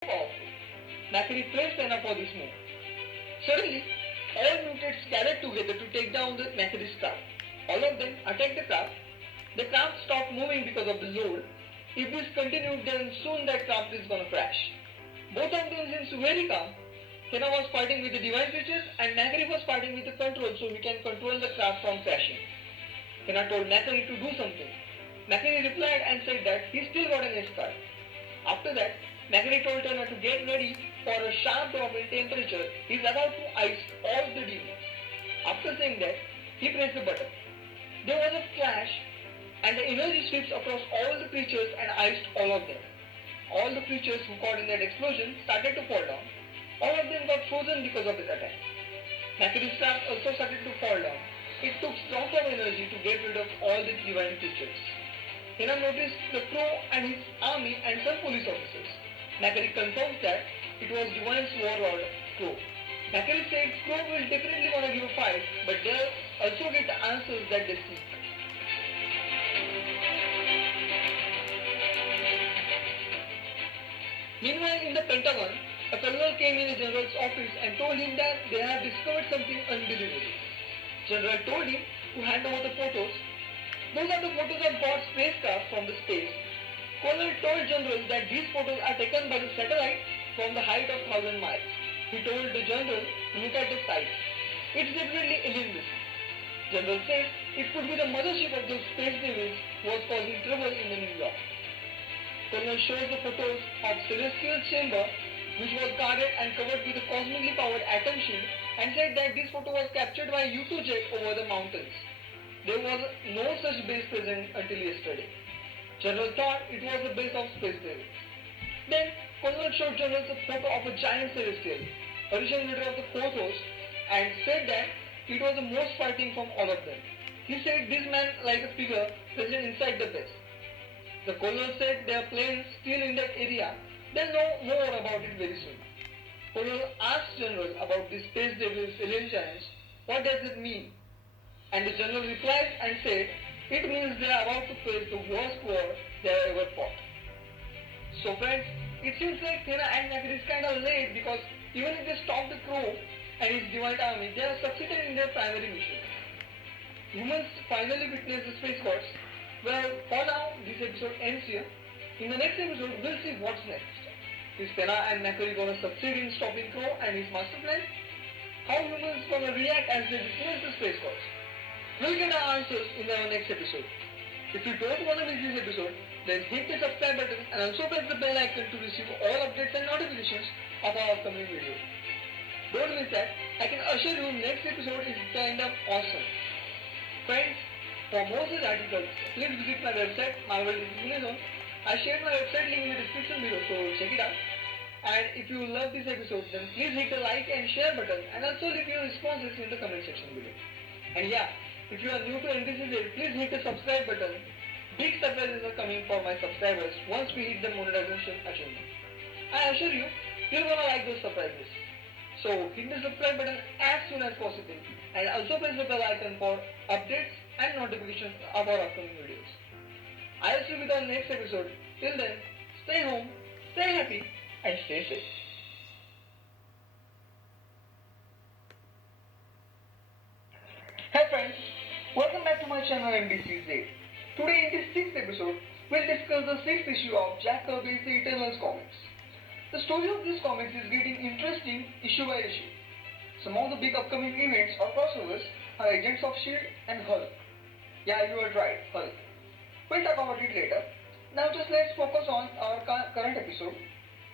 powerful. Macquarie praised Senna for this move. Suddenly, all mutants gathered together to take down the Macquarie's craft. All of them attacked the craft. The craft stopped moving because of the load. If this continued, then soon that craft is gonna crash. Both of them seems very calm. Senna was fighting with the divine creatures and Macquarie was fighting with the control so he can control the craft from crashing. Senna told Macquarie to do something. Macquarie replied and said that he still got an escort. After that, Macquarie told Senna to get ready for a sharp drop in temperature. He is about to ice all the demons. After saying that, he pressed the button. There was a flash and the energy sweeps across all the creatures and iced all of them. All the creatures who caught in that explosion started to fall down. All of them got frozen because of this attack. Macquarie's craft also started to fall down. It took lots of energy to get rid of all the divine creatures. Senna noticed the crow and his army and some police officers. Macquarie confirms that it was Divine's warlord, Crow. Macquarie said Crow will definitely want to give a fight, but they'll also get the answers that they seek. Meanwhile, in the Pentagon, a colonel came in the general's office and told him that they have discovered something unbelievable. General told him to hand over the photos. Those are the photos of God's spacecraft from the space. Colonel told General that these photos are taken by the satellite from the height of 1,000 miles. He told the General to look at the site. It's definitely alien missile. General says it could be the mothership of those space devils who was causing trouble in the New York. Colonel shows the photos of Celestial Chamber which was guarded and covered with a cosmically powered atom shield and said that this photo was captured by U-2 jet over the mountains. There was no such base present until yesterday. General thought it was the base of space devils. Then, Colonel showed General a photo of a giant celestial, original leader of the fourth host, and said that it was the most fighting from all of them. He said this man like a figure present inside the base. The Colonel said there are planes still in that area. They'll know more about it very soon. Colonel asked General about the space devils alien giants. What does it mean? And the General replied and said, it means they are about to face the worst war they have ever fought. So friends, it seems like Senna and Macquarie is kind of late because even if they stop the Crow and his divine army, they have succeeded in their primary mission. Humans finally witnessed the space gods. Well, for now, this episode ends here. In the next episode, we'll see what's next. Is Senna and Macquarie gonna succeed in stopping Crow and his master plan? How humans gonna react as they witness the space gods? We'll get our answers in our next episode. If you don't want to miss this episode, then hit the subscribe button and also press the bell icon to receive all updates and notifications of our upcoming videos. Don't miss that. I can assure you next episode is kind of awesome. Friends, for more such articles, please visit my website, Marvel Disney Zone. I shared my website link in the description below, so check it out. And if you love this episode, then please hit the like and share button and also leave your responses in the comment section below. And yeah, if you are new to NBC, please hit the subscribe button. Big surprises are coming for my subscribers once we hit the monetization achievement. I assure you, you're gonna like those surprises. So hit the subscribe button as soon as possible and also press the bell icon for updates and notifications of our upcoming videos. I'll see you with our next episode. Till then, stay home, stay happy and stay safe. Hey friends, welcome back to my channel NBC Z. Today in this 6th episode, we'll discuss the 6th issue of Jack Kirby's The Eternals comics. The story of this comics is getting interesting issue by issue. Some of the big upcoming events or crossovers are Agents of S.H.I.E.L.D. and Hulk. Yeah, you heard right, Hulk. We'll talk about it later. Now just let's focus on our current episode.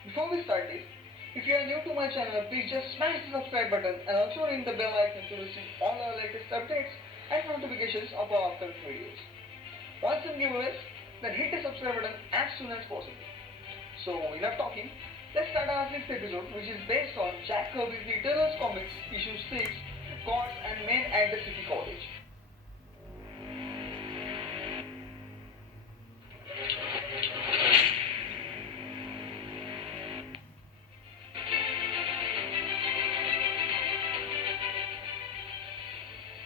Before we start this, if you are new to my channel, please just smash the subscribe button and also ring the bell icon to receive all our latest updates and notifications of our upcoming videos. Want some giveaways? Then hit the subscribe button as soon as possible. So enough talking, let's start our 6th episode, which is based on Jack Kirby's The Eternals comics issue 6, Gods and Men at the City College.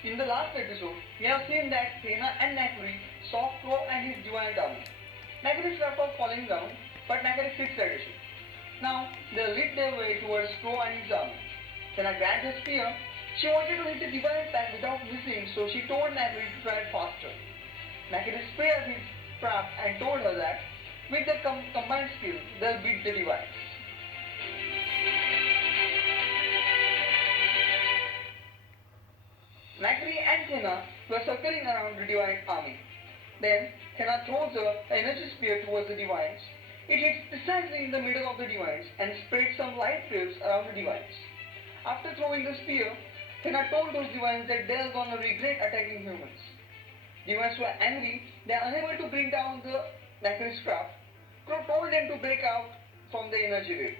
In the last episode, we have seen that Senna and Macquarie saw Crow and his giant army. Macquarie's craft was falling down, but Macquarie fixed that issue. Now they lead their way towards Crow and his army. Senna grabbed her spear. She wanted to hit the divine pack without missing, so she told Macri to try it faster. Macri spared his craft and told her that with their combined skill, they'll beat the divines. Macri and Senna were circling around the divine army. Then Senna throws her energy spear towards the divines. It hits precisely in the middle of the divines and spreads some light waves around the divines. After throwing the spear, Senna told those divines that they're gonna regret attacking humans. Divines were angry, they are unable to bring down the Macri's craft. Crow told them to break out from the energy wave.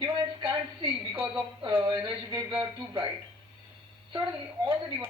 Divines can't see because of energy waves are too bright. Suddenly, all the divines